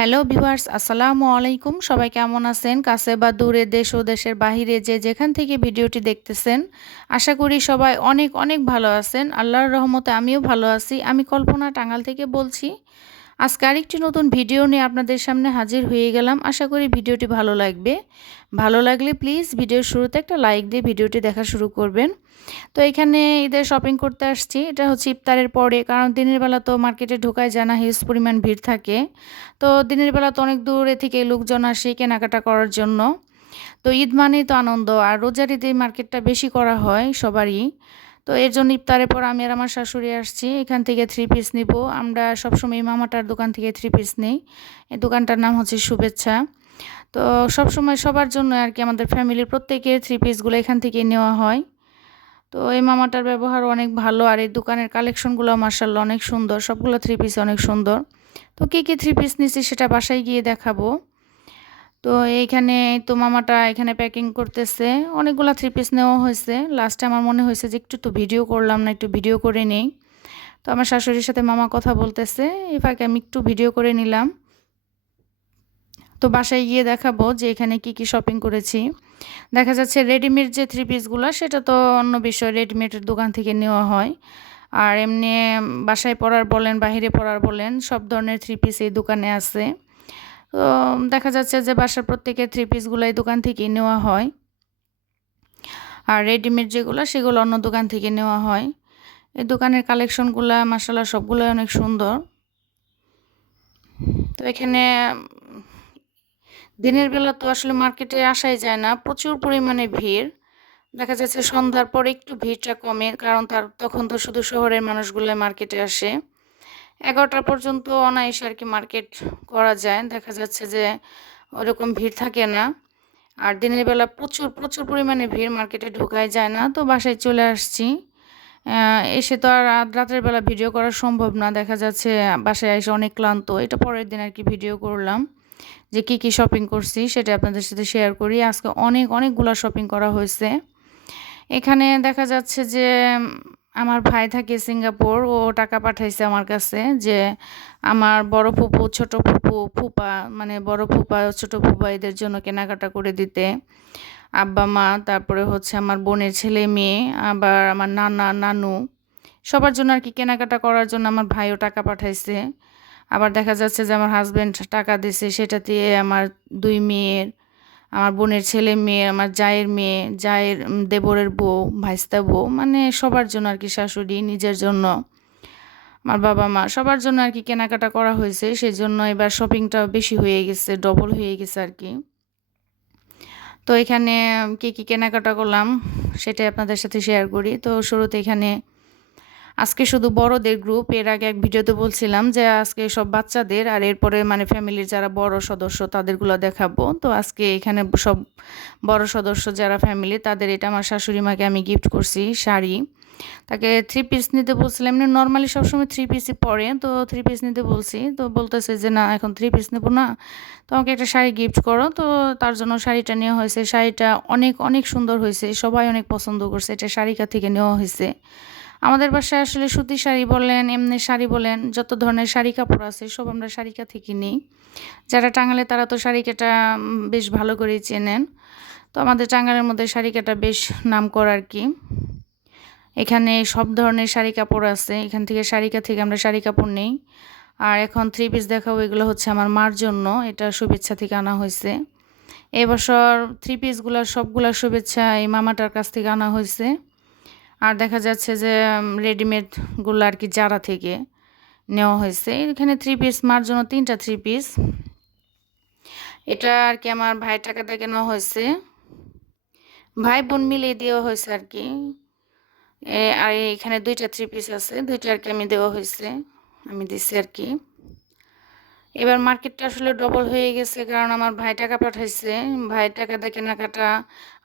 Hello viewers, আসসালামু আলাইকুম। সবাই কেমন আছেন? কাছে বা দূরে, দেশ ও দেশের বাহিরে যে যেখান থেকে ভিডিওটি দেখতেছেন, আশা করি সবাই অনেক অনেক ভালো আছেন। আল্লাহর রহমতে আমিও ভালো আছি। আমি কল্পনা টাঙ্গাল থেকে বলছি আজকে আরেকটি নতুন ভিডিও নিয়ে আপনাদের সামনে হাজির হয়ে গেলাম। আশা করি ভিডিওটি ভালো লাগবে। ভালো লাগলে প্লিজ ভিডিওর শুরুতে একটা লাইক দিয়ে ভিডিওটি দেখা শুরু করবেন। তো এখানে ঈদের শপিং করতে আসছি। এটা হচ্ছে ইফতারের পরে, কারণ দিনের বেলা তো মার্কেটে ঢোকায় জানা হিউজ পরিমাণ ভিড় থাকে। তো দিনের বেলা তো অনেক দূরে থেকে লোকজন আসে কেনাকাটা করার জন্য। তো ঈদ মানেই তো আনন্দ, আর রোজার ঈদে মার্কেটটা বেশি করা হয় সবারই। তো এর জন্য ইফতারের পর আমি আর আমার শাশুড়ি আসছি। এখান থেকে থ্রি পিস নিব। আমরা সবসময় মামাটার দোকান থেকে থ্রি পিস নিই। এই দোকানটার নাম হচ্ছে শুভেচ্ছা। তো সবসময় সবার জন্য আর কি আমাদের ফ্যামিলির প্রত্যেকের থ্রি পিসগুলো এখান থেকে নেওয়া হয়। তো এই মামাটার ব্যবহার অনেক ভালো আর এই দোকানের কালেকশনগুলো মার্শাল্লাহ অনেক সুন্দর। সবগুলো থ্রি পিস অনেক সুন্দর। তো কী কী থ্রি পিস নিচ্ছি সেটা বাসায় গিয়ে দেখাবো। তো এইখানে তো মামাটা এখানে প্যাকিং করতেছে। অনেকগুলো থ্রি পিস নেওয়া হয়েছে। লাস্টে আমার মনে হয়েছে যে একটু তো ভিডিও করলাম না, একটু ভিডিও করে নেই। তো আমার শাশুড়ির সাথে মামা কথা বলতেছে এই ফাঁকে আমি একটু ভিডিও করে নিলাম। তো বাসায় গিয়ে দেখাবো যে এখানে কি কি শপিং করেছি। দেখা যাচ্ছে রেডিমেড যে থ্রি পিসগুলো সেটা তো অন্য বিষয় রেডিমেডের দোকান থেকে নেওয়া হয়। আর এমনি বাসায় পরার বলেন, বাহিরে পড়ার বলেন, সব ধরনের থ্রি পিস এই দোকানে আছে। তো দেখা যাচ্ছে যে বাসার প্রত্যেকের থ্রি পিসগুলো এই দোকান থেকেই নেওয়া হয়। আর রেডিমেড যেগুলো, সেগুলো অন্য দোকান থেকে নেওয়া হয়। এই দোকানের কালেকশনগুলো মাসালা সবগুলোই অনেক সুন্দর। তো এখানে, দিনের বেলা তো আসলে মার্কেটে আসাই যায় না, প্রচুর পরিমাণে ভিড়। দেখা যাচ্ছে সন্ধ্যার পরে একটু ভিড়টা কমে, কারণ তার, তখন তো শুধু শহরের মানুষগুলো মার্কেটে আসে। এগারোটা পর্যন্ত অনায়াসে আর কি মার্কেট করা যায়। দেখা যাচ্ছে যে ওরকম ভিড় থাকে না। আর দিনের বেলা প্রচুর প্রচুর পরিমাণে ভিড় মার্কেটে ঢোকাই যায় না। তো বাসায় চলে আসছি। এসে তো আর রাতের বেলা ভিডিও করা সম্ভব না। দেখা যাচ্ছে বাসায় এসে অনেক ক্লান্ত। এটা পরের দিন আর কি ভিডিও করলাম যে কি কি শপিং করছি সেটা আপনাদের সাথে শেয়ার করি। আজকে অনেক, অনেকগুলো শপিং করা হয়েছে। এখানে দেখা যাচ্ছে যে আমার ভাই থাকে সিঙ্গাপুর, ও টাকা পাঠাইছে আমার কাছে যে আমার বড় ফুপু, ছোট ফুপু, ফুপা মানে বড় ফুপা, ছোট ফুপা এদের জন্য কেনাকাটা করে দিতে। আব্বা, মা, তারপরে হচ্ছে আমার বোনের ছেলে, মেয়ে, আবার আমার নানা, নানু। সবার জন্য আর কি কেনাকাটা করার জন্য আমার ভাইও টাকা পাঠাইছে। আবার দেখা যাচ্ছে যে আমার হাজব্যান্ড টাকা দিছে সেটা দিয়ে আমার দুই মেয়ের আমার বোনের ছেলে মেয়ে, আমার জায়ের মেয়ে, জায়ের দেবরের বউ, ভাইস্তা বউ মানে সবার জন্য আর কি শাশুড়ি নিজের জন্য। আমার বাবা মা, সবার জন্য আর কি কেনাকাটা করা হয়েছে সেই জন্য এবার শপিংটা বেশি হয়ে গেছে ডবল হয়ে গেছে আর কি। তো এখানে কী কী কেনাকাটা করলাম, সেটাই আপনাদের সাথে শেয়ার করি। তো শুরুতে এখানে আজকে শুধু বড়দের গ্রুপ এর আগে এক ভিডিওতে বলছিলাম যে আজকে সব বাচ্চাদের আর এরপরে মানে ফ্যামিলির যারা বড় সদস্য তাদেরগুলো দেখাবো। তো আজকে এখানে সব বড় সদস্য যারা ফ্যামিলি তাদের এটা আমার শাশুড়ি মাকে আমি গিফট করছি শাড়ি। তাকে থ্রি পিস নিতে বলছিলাম। এমনি নর্মালি সবসময় থ্রি পিসই পরে, তো থ্রি পিস নিতে বলছি। তো বলতেছে যে, না, এখন থ্রি পিস নেব না। তো আমাকে একটা শাড়ি গিফট করো। তো তার জন্য শাড়িটা নেওয়া হয়েছে। শাড়িটা অনেক অনেক সুন্দর হয়েছে। সবাই অনেক পছন্দ করছে। এটা শাড়িকা থেকে নেওয়া হয়েছে। আমাদের বাসায় আসলে সুতি শাড়ি বলেন, এমনি শাড়ি বলেন, যত ধরনের শাড়ি কাপড় আছে, সব আমরা শাড়িকা থেকে নিই। যারা টাঙ্গালে তারা তো শাড়িকাটা বেশ ভালো করেই চেনেন। তো আমাদের টাঙ্গালের মধ্যে শাড়িকাটা বেশ নাম করা আর কি। এখানে সব ধরনের শাড়ি কাপড় আছে, এখান থেকে শাড়িকা থেকে আমরা শাড়ি কাপড় নেই। আর এখন থ্রি পিস দেখাবো, এগুলো হচ্ছে আমার মার জন্য, এটা শুভেচ্ছা থেকে আনা হয়েছে। এবছর থ্রি পিসগুলোর সবগুলো শুভেচ্ছা এই মামাটার কাছ থেকে আনা হয়েছে। আর দেখা যাচ্ছে যে রেডিমেডগুলো আর কি জারা থেকে নেওয়া হয়েছে। এখানে থ্রি পিস মার জন্য তিনটা থ্রি পিস এটা আর কি আমার ভাই টাকা থেকে নেওয়া হয়েছে। ভাই বোন মিলিয়ে দেওয়া হয়েছে আর কি। আর এখানে দুইটা থ্রি পিস আছে। দুইটা আর কি আমি দেওয়া হয়েছে। আমি দিছি আর কি। এবার মার্কেটটা আসলে ডবল হয়ে গেছে কারণ আমার ভাই টাকা পাঠাইছে। ভাই টাকা দিয়ে কেনাকাটা,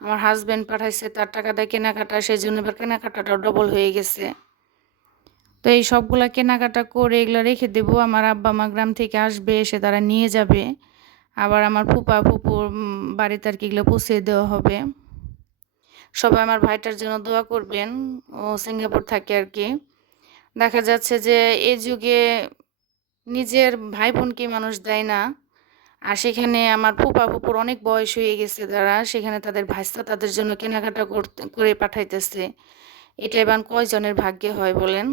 আমার হাজব্যান্ড পাঠাইছে, তার টাকা দিয়ে কেনাকাটা সেই জন্য এবার কেনাকাটাটাও ডবল হয়ে গেছে। তো এই সবগুলা কেনাকাটা করে এগুলো রেখে দেবো, আমার আব্বা মা গ্রাম থেকে আসবে, এসে তারা নিয়ে যাবে। আবার আমার ফুপা ফুপুর বাড়িতে আর কি এগুলো পৌঁছে দেওয়া হবে। সবাই আমার ভাইটার জন্য দোয়া করবেন, ও সিঙ্গাপুর থাকে আর কি। দেখা যাচ্ছে যে এই যুগে নিজের ভাই বোনকে মানুষ দেয় না। আর সেখানে আমার ফুপা ফুপুর অনেক বয়স হয়ে গেছে তারা। সেখানে তাদের ভাইস্তা তাদের জন্য কেনাকাটা করে পাঠাইতেছে। এটা এবার কয়জনের ভাগ্যে হয় বলেন?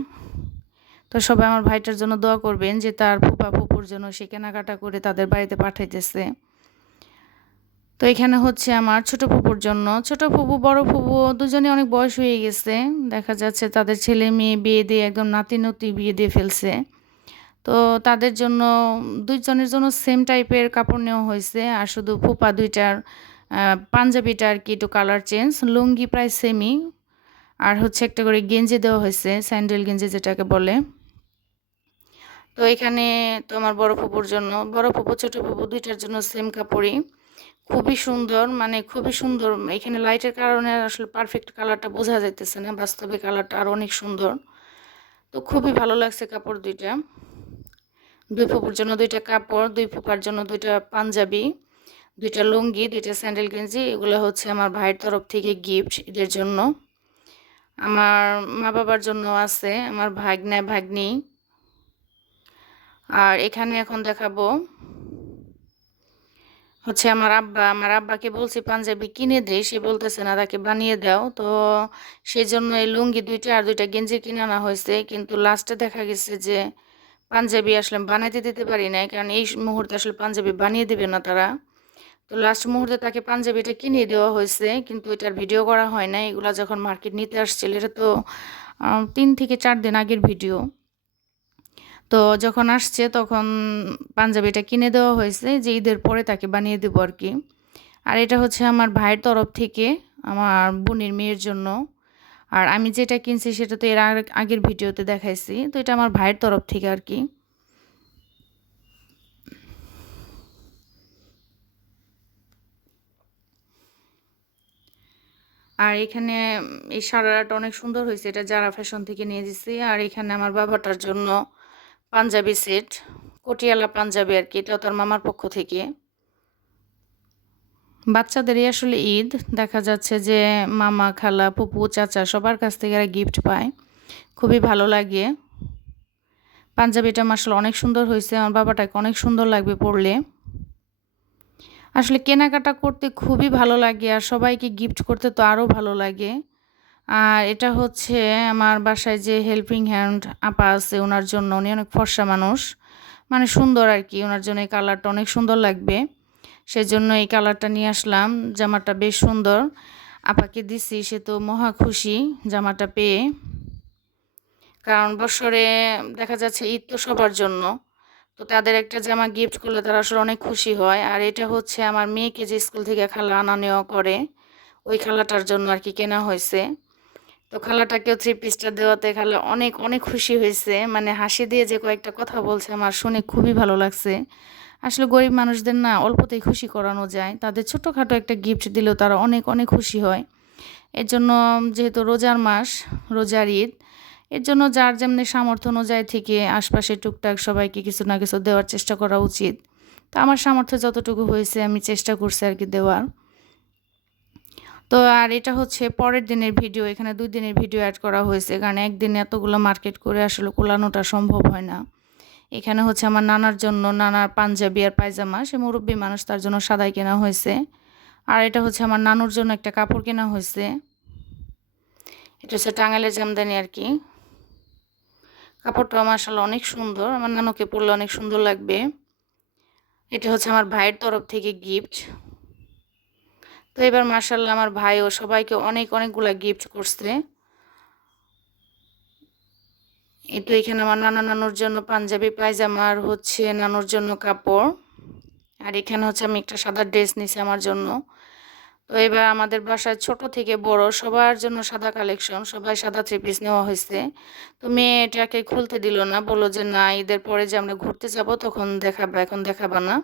তো সবাই আমার ভাইটার জন্য দোয়া করবেন যে তার ফুপা ফুপুর জন্য সে কেনাকাটা করে তাদের বাড়িতে পাঠাইতেছে। তো এখানে হচ্ছে আমার ছোট ফুপুর জন্য। ছোট ফুপু, বড় ফুপু দুজনে অনেক বয়স হয়ে গেছে। দেখা যাচ্ছে তাদের ছেলে মেয়ে বিয়ে দিয়ে একদম নাতি নতি বিয়ে দিয়ে ফেলছে। তো তাদের জন্য, দুইজনের জন্য সেম টাইপের কাপড় নেওয়া হয়েছে। আর শুধু ফুপা দুইটার পাঞ্জাবিটা আর কি একটু কালার চেঞ্জ লুঙ্গি প্রায় সেমই আর হচ্ছে একটা করে গেঞ্জি দেওয়া হয়েছে স্যান্ডেল গেঞ্জি যেটাকে বলে। তো এখানে তো আমার বড় ফুপুর জন্য, বড় ফুপু, ছোট ফুপু দুইটার জন্য সেম কাপড়ই। খুবই সুন্দর মানে খুবই সুন্দর। এখানে লাইটের কারণে আসলে পারফেক্ট কালারটা বোঝা যাইতেছে না, বাস্তবে কালারটা আরও অনেক সুন্দর। তো খুবই ভালো লাগছে কাপড় দুইটা। দুই ফুপুর জন্য দুইটা কাপড়, দুই ফুপার জন্য দুইটা পাঞ্জাবি, দুইটা লুঙ্গি, দুইটা স্যান্ডেল গেঞ্জি, এগুলো হচ্ছে আমার ভাইয়ের তরফ থেকে গিফট এদের জন্য। আমার মা বাবার জন্য আছে আমার ভাগ্নে, ভাগ্নি। আর এখানে এখন দেখাবো হচ্ছে আমার আব্বা। আমার আব্বাকে বলছি, পাঞ্জাবি কিনে দেয় সে বলতেছে, না, তাকে বানিয়ে দাও। তো সেই জন্য এই লুঙ্গি দুইটা আর দুইটা গেঞ্জি কিনে আনা হয়েছে। কিন্তু লাস্টে দেখা গেছে যে পাঞ্জাবি আসলে বানাইতে দিতে পারি নাই, কারণ এই মুহূর্তে আসলে পাঞ্জাবি বানিয়ে দেবে না তারা। তো লাস্ট মুহূর্তে তাকে পাঞ্জাবিটা কিনে দেওয়া হয়েছে, কিন্তু এটার ভিডিও করা হয় না এগুলো যখন মার্কেট নিতে আসছিল, এটা তো তিন থেকে চার দিন আগের ভিডিও তো যখন আসছে, তখন পাঞ্জাবিটা কিনে দেওয়া হয়েছে, যে ঈদের পরে তাকে বানিয়ে দেবো আর কি। আর এটা হচ্ছে আমার ভাইয়ের তরফ থেকে, আমার বোনের মেয়ের জন্য। আর আমি যেটা কিনছি সেটা তো এর আগের ভিডিওতে দেখাইছি, তো এটা আমার ভাইয়ের তরফ থেকে আর কি। আর এখানে এই সারাটা অনেক সুন্দর হয়েছে, এটা যারা ফ্যাশন থেকে নিয়ে দিছি। আর এখানে আমার বাবাটার জন্য পাঞ্জাবি সেট কটিয়ালা পাঞ্জাবি আর কি এটাও তার মামার পক্ষ থেকে। বাচ্চাদেরই আসলে ঈদ। দেখা যাচ্ছে যে মামা, খালা পুপু চাচা সবার কাছ থেকে এরা গিফট পায়। খুবই ভালো লাগে। পাঞ্জাবিটা মাসাল অনেক সুন্দর হয়েছে। আমার বাবাটাকে অনেক সুন্দর লাগবে পড়লে আসলে কেনাকাটা করতে খুবই ভালো লাগে আর সবাইকে গিফট করতে তো আরও ভালো লাগে। আর এটা হচ্ছে আমার বাসায় যে হেল্পিং হ্যান্ড আপা আছে ওনার জন্য। উনি অনেক ফর্সা মানুষ। মানে সুন্দর আর কি ওনার জন্য এই কালারটা অনেক সুন্দর লাগবে। সেজন্য এই কালারটা নিয়ে আসলাম। জামাটা বেশ সুন্দর। আপাকে দিছি, সে তো মহা খুশি জামাটা পেয়ে। কারণ বছরে দেখা যাচ্ছে ঈদ তো সবার জন্য। তো তাদের একটা জামা গিফট করলে তারা আসলে অনেক খুশি হয়। আর এটা হচ্ছে আমার মেয়েকে যে স্কুল থেকে খালা আনা নেওয়া করে, ওই খালাটার জন্য আর কি কেনা হয়েছে। তো খালাটাকেও থ্রি পিসটা দেওয়াতে খালা অনেক অনেক খুশি হয়েছে। মানে হাসি দিয়ে যে কয়েকটা কথা বলছে আমার শুনে খুবই ভালো লাগছে। আসলে গরিব মানুষদের না অল্পতেই খুশি করানো যায়। তাদের ছোটোখাটো একটা গিফট দিলেও তারা অনেক অনেক খুশি হয়। এর জন্য যেহেতু রোজার মাস, রোজার ঈদ, এর জন্য যার যেমনি সামর্থ্য অনুযায়ী থেকে আশপাশে টুকটাক সবাইকে কিছু না কিছু দেওয়ার চেষ্টা করা উচিত। তা আমার সামর্থ্য যতটুকু হয়েছে আমি চেষ্টা করছি আর কি দেওয়ার। তো আর এটা হচ্ছে পরের দিনের ভিডিও, এখানে দুই দিনের ভিডিও অ্যাড করা হয়েছে। কারণ একদিনে এতগুলো মার্কেট করে আসলে কোলানোটা সম্ভব হয় না। এখানে হচ্ছে আমার নানার জন্য নানার পাঞ্জাবি আর পায়জামা, সে মুরব্বী মানুষ, তার জন্য সাদাই কেনা হয়েছে। আর এটা হচ্ছে আমার নানুর জন্য একটা কাপড় কেনা হয়েছে। এটা হচ্ছে টাঙ্গালের জামদানি আর কি। কাপড়টা মার্শাল অনেক সুন্দর, আমার নানুকে পরলে অনেক সুন্দর লাগবে। এটা হচ্ছে আমার ভাইয়ের তরফ থেকে গিফট তো এবার মার্শাল্লাহ আমার ভাইও সবাইকে অনেক অনেকগুলা গিফট করছে। এই তো এখানে আমার নানা নানুর জন্য পাঞ্জাবি পায়জামার হচ্ছে নানুর জন্য কাপড়। আর এখানে হচ্ছে আমি একটা সাদা ড্রেস নিছি আমার জন্য। তো এবার আমাদের বাসায় ছোট থেকে বড় সবার জন্য সাদা কালেকশন, সবাই সাদা থ্রি পিস নেওয়া হয়েছে। তো মেয়ে এটাকে খুলতে দিল না, বলল যে না, ঈদের পরে যে আমরা ঘুরতে যাব তখন দেখাবো, এখন দেখাবা না।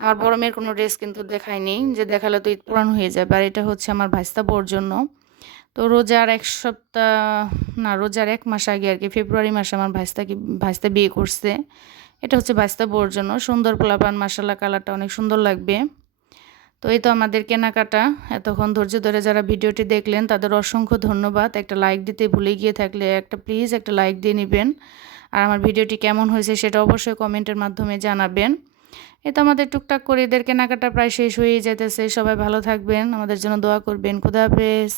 আমার বড় মেয়ের কোনো ড্রেস কিন্তু দেখায়নি যে দেখালে তো ঈদ পুরান হয়ে যাবে। আর এটা হচ্ছে আমার ভাইস্তা বোর জন্য। তো রোজার এক সপ্তাহ, না, রোজার এক মাস আগে আর কি, ফেব্রুয়ারি মাসে আমার ভাইস্তাকে, ভাইস্তা বিয়ে করছে। এটা হচ্ছে ভাইস্তা বোর জন্য। সুন্দর পোলাপান মাসাল্লা কালারটা অনেক সুন্দর লাগবে। তো এই তো আমাদের কেনাকাটা। এতক্ষণ ধৈর্য ধরে যারা ভিডিওটি দেখলেন, তাদের অসংখ্য ধন্যবাদ। একটা লাইক দিতে ভুলে গিয়ে থাকলে একটা প্লিজ একটা লাইক দিয়ে নেবেন। আর আমার ভিডিওটি কেমন হয়েছে সেটা অবশ্যই কমেন্টের মাধ্যমে জানাবেন। এ তো আমাদের টুকটাক করে এদের কেনাকাটা প্রায় শেষ হয়েই যেতেছে সবাই ভালো থাকবেন। আমাদের জন্য দোয়া করবেন। খুদা হাফেজ।